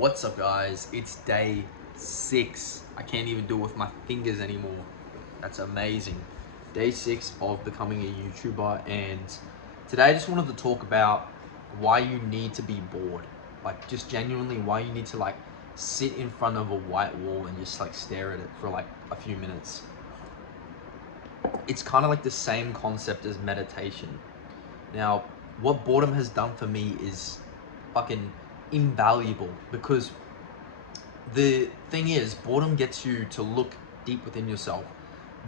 What's up, guys? It's day 6. I can't even do it with my fingers anymore. That's amazing. Day 6 of becoming a YouTuber, and today I just wanted to talk about why you need to be bored. Like, just genuinely why you need to like sit in front of a white wall and just like stare at it for like a few minutes. It's kind of like the same concept as meditation. Now, what boredom has done for me is fucking invaluable, because the thing is, boredom gets you to look deep within yourself.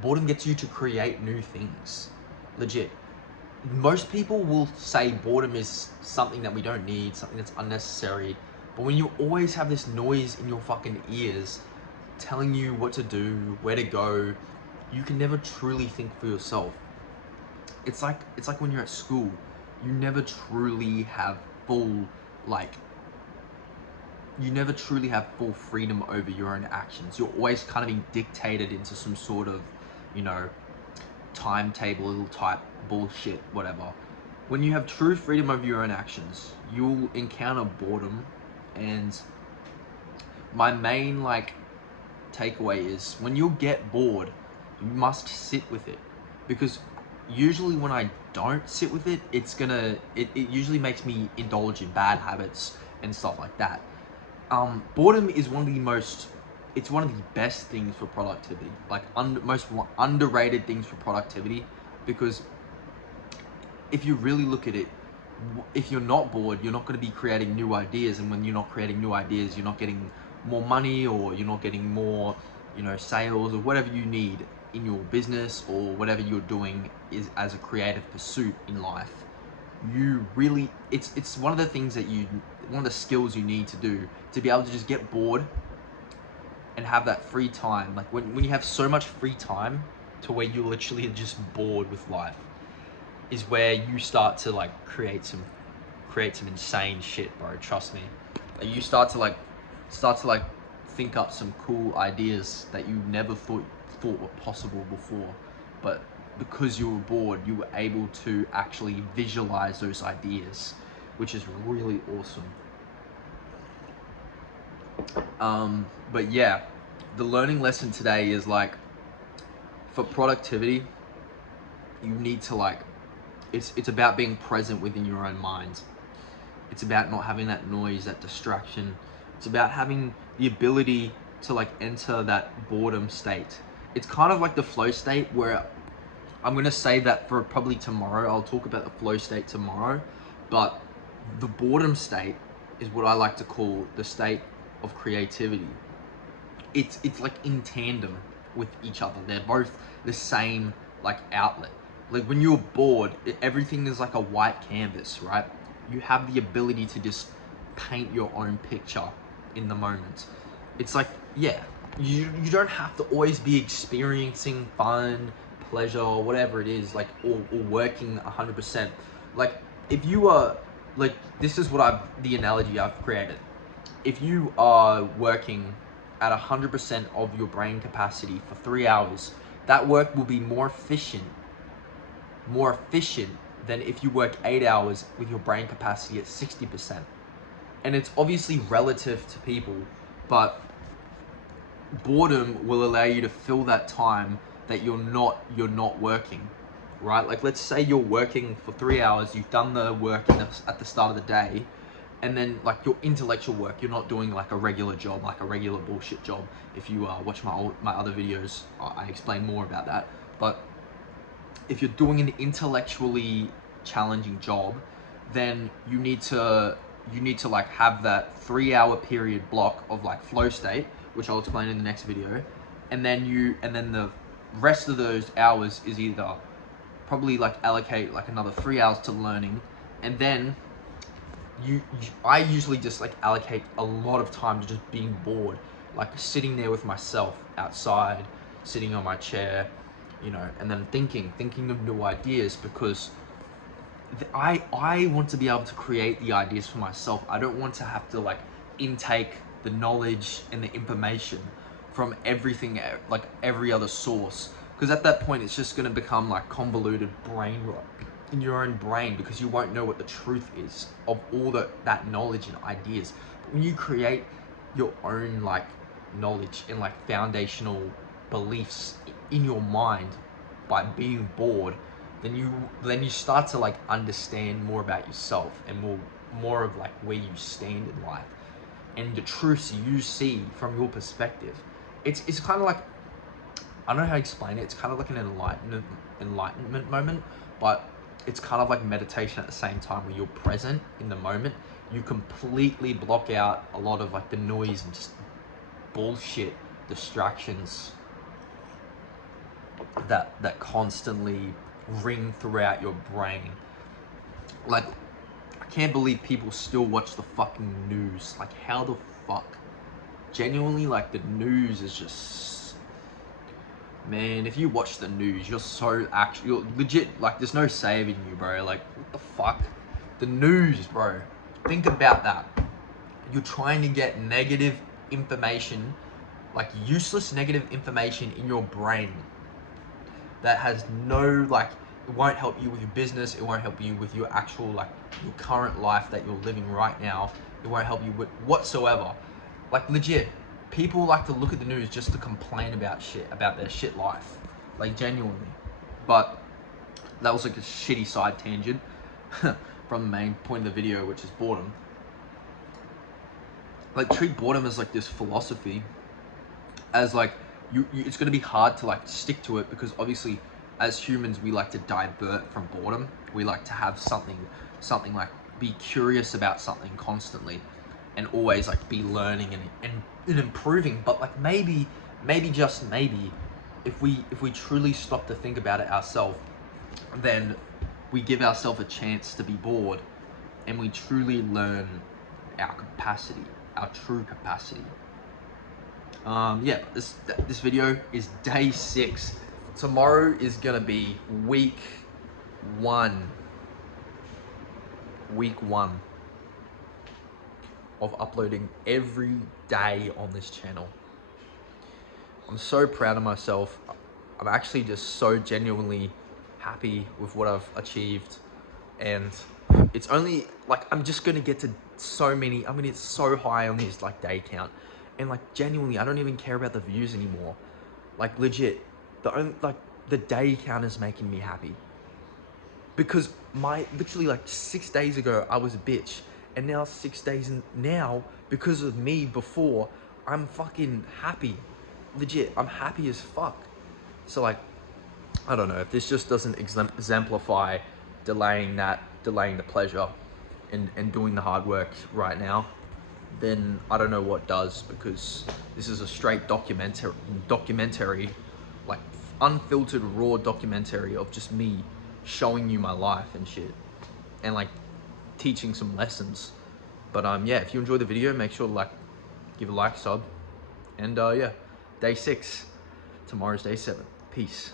Boredom gets you to create new things. Legit. Most people will say boredom is something that we don't need, something that's unnecessary. But when you always have this noise in your fucking ears telling you what to do, where to go, you can never truly think for yourself. It's like when you're at school, you never truly have full freedom over your own actions. You're always kind of being dictated into some sort of, timetable type bullshit, whatever. When you have true freedom over your own actions, you'll encounter boredom. And my main takeaway is, when you get bored, you must sit with it, because usually when I don't sit with it, it usually makes me indulge in bad habits and stuff like that. Boredom is one of the best things for productivity, most underrated things for productivity, because if you really look at it, if you're not bored, you're not going to be creating new ideas, and when you're not creating new ideas, you're not getting more money, or you're not getting more, sales, or whatever you need in your business, or whatever you're doing is as a creative pursuit in life. It's one of the things that one of the skills you need to do to be able to just get bored and have that free time. Like when you have so much free time to where you literally are just bored with life, is where you start to create some insane shit, bro. Trust me. You start to think up some cool ideas that you never thought were possible before, but because you were bored, you were able to actually visualize those ideas, which is really awesome. But yeah, the learning lesson today is for productivity, you need to it's about being present within your own mind. It's about not having that noise, that distraction. It's about having the ability to enter that boredom state. It's kind of like the flow state, where I'm gonna say that for probably tomorrow. I'll talk about the flow state tomorrow, but the boredom state is what I like to call the state of creativity. It's like in tandem with each other. They're both the same outlet. Like when you're bored, everything is like a white canvas, right? You have the ability to just paint your own picture in the moment. It's like, yeah, you don't have to always be experiencing fun, pleasure, or whatever it is, or working 100%. If you are this is the analogy I've created. If you are working at 100% of your brain capacity for 3 hours, that work will be more efficient than if you work 8 hours with your brain capacity at 60%. And it's obviously relative to people, but boredom will allow you to fill that time that you're not working, right? Let's say you're working for 3 hours, you've done the work at the start of the day, and then your intellectual work, you're not doing a regular job, a regular bullshit job. If you watch my other videos, I explain more about that. But if you're doing an intellectually challenging job, then you need to have that 3 hour period block of flow state, which I'll explain in the next video. And then the rest of those hours is either probably allocate another 3 hours to learning. And then I usually just allocate a lot of time to just being bored, sitting there with myself outside, sitting on my chair, and then thinking of new ideas, because I want to be able to create the ideas for myself. I don't want to have to intake the knowledge and the information from everything, every other source, because at that point it's just going to become convoluted brain rot in your own brain, because you won't know what the truth is of all that knowledge and ideas. But when you create your own like knowledge and like foundational beliefs in your mind by being bored, then you start to like understand more about yourself and more of like where you stand in life and the truths you see from your perspective. It's kind of like, I don't know how to explain it. It's kind of like an enlightenment moment, but it's kind of like meditation at the same time, where you're present in the moment. You completely block out a lot of like the noise and just bullshit distractions that constantly ring throughout your brain. Like, I can't believe people still watch the fucking news. Like, how the fuck? Genuinely, like, the news is just, man, if you watch the news, you're legit, like, there's no saving you, bro. Like, what the fuck? The news, bro. Think about that. You're trying to get negative information, like useless negative information in your brain that has no, like, it won't help you with your business, it won't help you with your actual, like, your current life that you're living right now. It won't help you with whatsoever. Like, legit, people like to look at the news just to complain about shit, about their shit life. Like, genuinely. But that was like a shitty side tangent from the main point of the video, which is boredom. Like, treat boredom as like this philosophy, as like it's going to be hard to like stick to it, because obviously as humans we like to divert from boredom. We like to have something like be curious about something constantly and always like be learning and improving. But like maybe just maybe, if we truly stop to think about it ourselves, then we give ourselves a chance to be bored and we truly learn our capacity, our true capacity. Yeah, this video is day 6. Tomorrow is gonna be week 1 of uploading every day on this channel. I'm so proud of myself. I'm actually just so genuinely happy with what I've achieved, and it's only like, I'm just gonna get to so many, I'm gonna get so high on this like day count, and like genuinely I don't even care about the views anymore. Like, legit, the day count is making me happy, because literally like 6 days ago I was a bitch, and now 6 days now, because of me before, I'm fucking happy. Legit, I'm happy as fuck. So like, I don't know, if this just doesn't exemplify delaying the pleasure and doing the hard work right now, then I don't know what does, because this is a straight documentary, like unfiltered raw documentary of just me showing you my life and shit, and like teaching some lessons. But yeah, if you enjoyed the video, make sure to like, give a like, sub, and yeah, day 6, tomorrow's day 7. Peace.